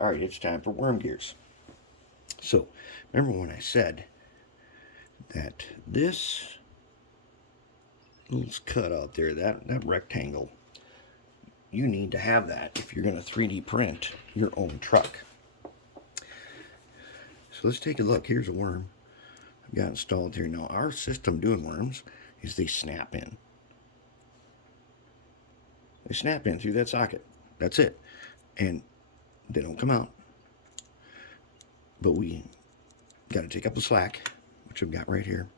All right, it's time for worm gears. So, remember when I said that this little cut out there, that rectangle, you need to have that if you're going to 3D print your own truck. So let's take a look. Here's a worm I've got installed here. Now, our system doing worms is they snap in. They snap in through that socket. That's it. And they don't come out. But we got to take up the slack, which I've got right here.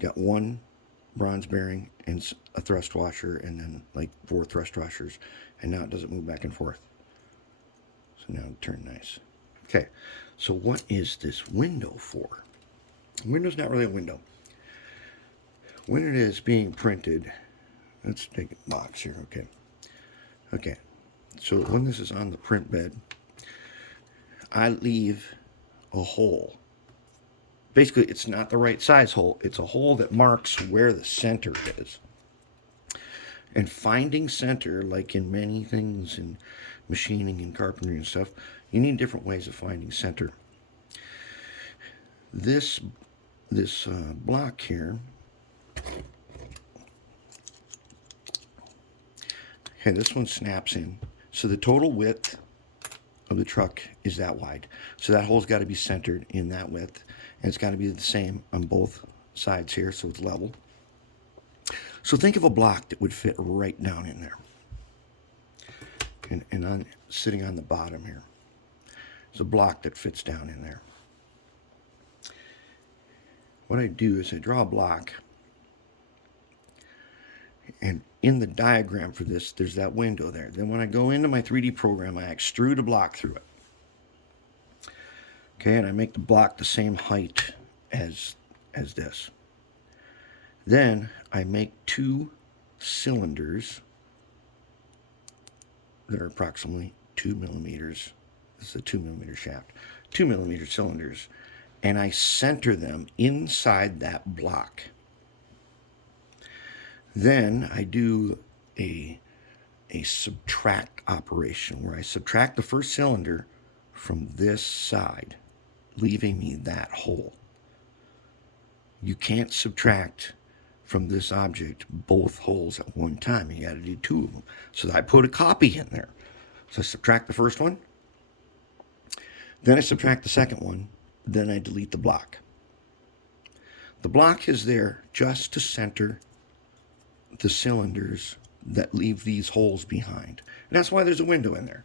Got one bronze bearing and a thrust washer, and then like 4 thrust washers, and now it doesn't move back and forth. So now it turned nice. Okay, so what is this window for? The window's not really a window. When it is being printed, let's take a box here. Okay, so when this is on the print bed, I leave a hole. Basically, it's not the right size hole. It's a hole that marks where the center is. And finding center, like in many things in machining and carpentry and stuff, you need different ways of finding center. This block here, okay, this one snaps in. So the total width of the truck is that wide. So that hole's got to be centered in that width. And it's got to be the same on both sides here, so it's level. So think of a block that would fit right down in there. And on sitting on the bottom here. It's a block that fits down in there. What I do is I draw a block. And in the diagram for this, there's that window there. Then when I go into my 3D program, I extrude a block through it. Okay, and I make the block the same height as this. Then I make 2 cylinders that are approximately 2 millimeters. This is a 2 millimeter shaft. 2 millimeter cylinders. And I center them inside that block. Then I do a subtract operation where I subtract the first cylinder from this side, leaving me that hole. You can't subtract from this object both holes at one time. You got to do 2 of them. So I put a copy in there. So I subtract the first one, then I subtract the second one, then I delete the block. The block is there just to center the cylinders that leave these holes behind. And that's why there's a window in there.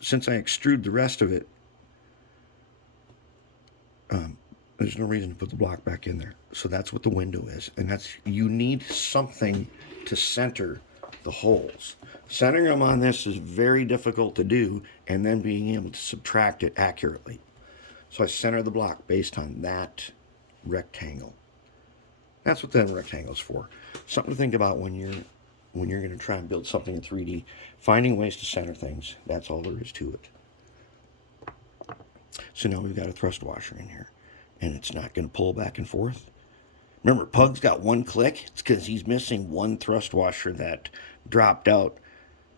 Since I extrude the rest of it, there's no reason to put the block back in there. So that's what the window is. And that's, you need something to center the holes. Centering them on this is very difficult to do, and then being able to subtract it accurately. So I center the block based on that rectangle. That's what that rectangle is for. Something to think about when you're going to try and build something in 3D. Finding ways to center things. That's all there is to it. So now we've got a thrust washer in here. And it's not going to pull back and forth. Remember, Pug's got 1 click. It's because he's missing 1 thrust washer that dropped out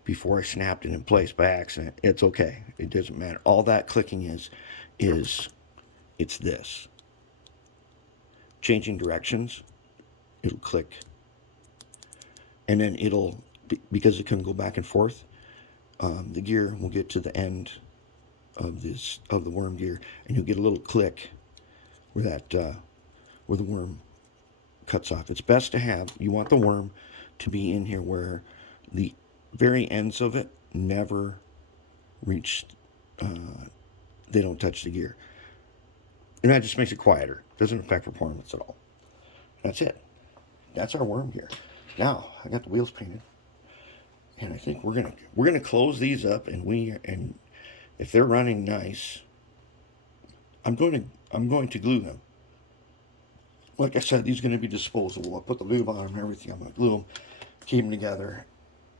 before I snapped it in place by accident. It's okay. It doesn't matter. All that clicking is it's this. Changing directions, it'll click. And then it'll, because it can go back and forth, the gear will get to the end of the worm gear, and you'll get a little click where where the worm cuts off. It's best to have, you want the worm to be in here where the very ends of it never reach, they don't touch the gear. And that just makes it quieter. Doesn't affect performance at all. That's it. That's our worm gear. Now I got the wheels painted, and I think we're gonna close these up, and if they're running nice, I'm going to glue them. Like I said, these are going to be disposable. I'll put the lube on them and everything. I'm going to glue them, keep them together,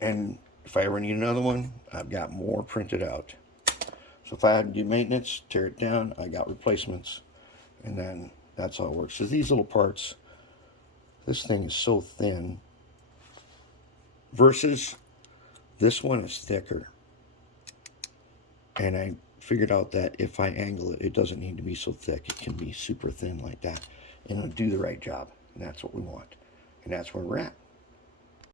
and if I ever need another one, I've got more printed out. So if I had to do maintenance, tear it down, I got replacements, and then that's how it works. So these little parts, this thing is so thin versus This one is thicker, and I figured out that if I angle it, it doesn't need to be so thick. It can be super thin like that, and it'll do the right job. And that's what we want, and that's where we're at.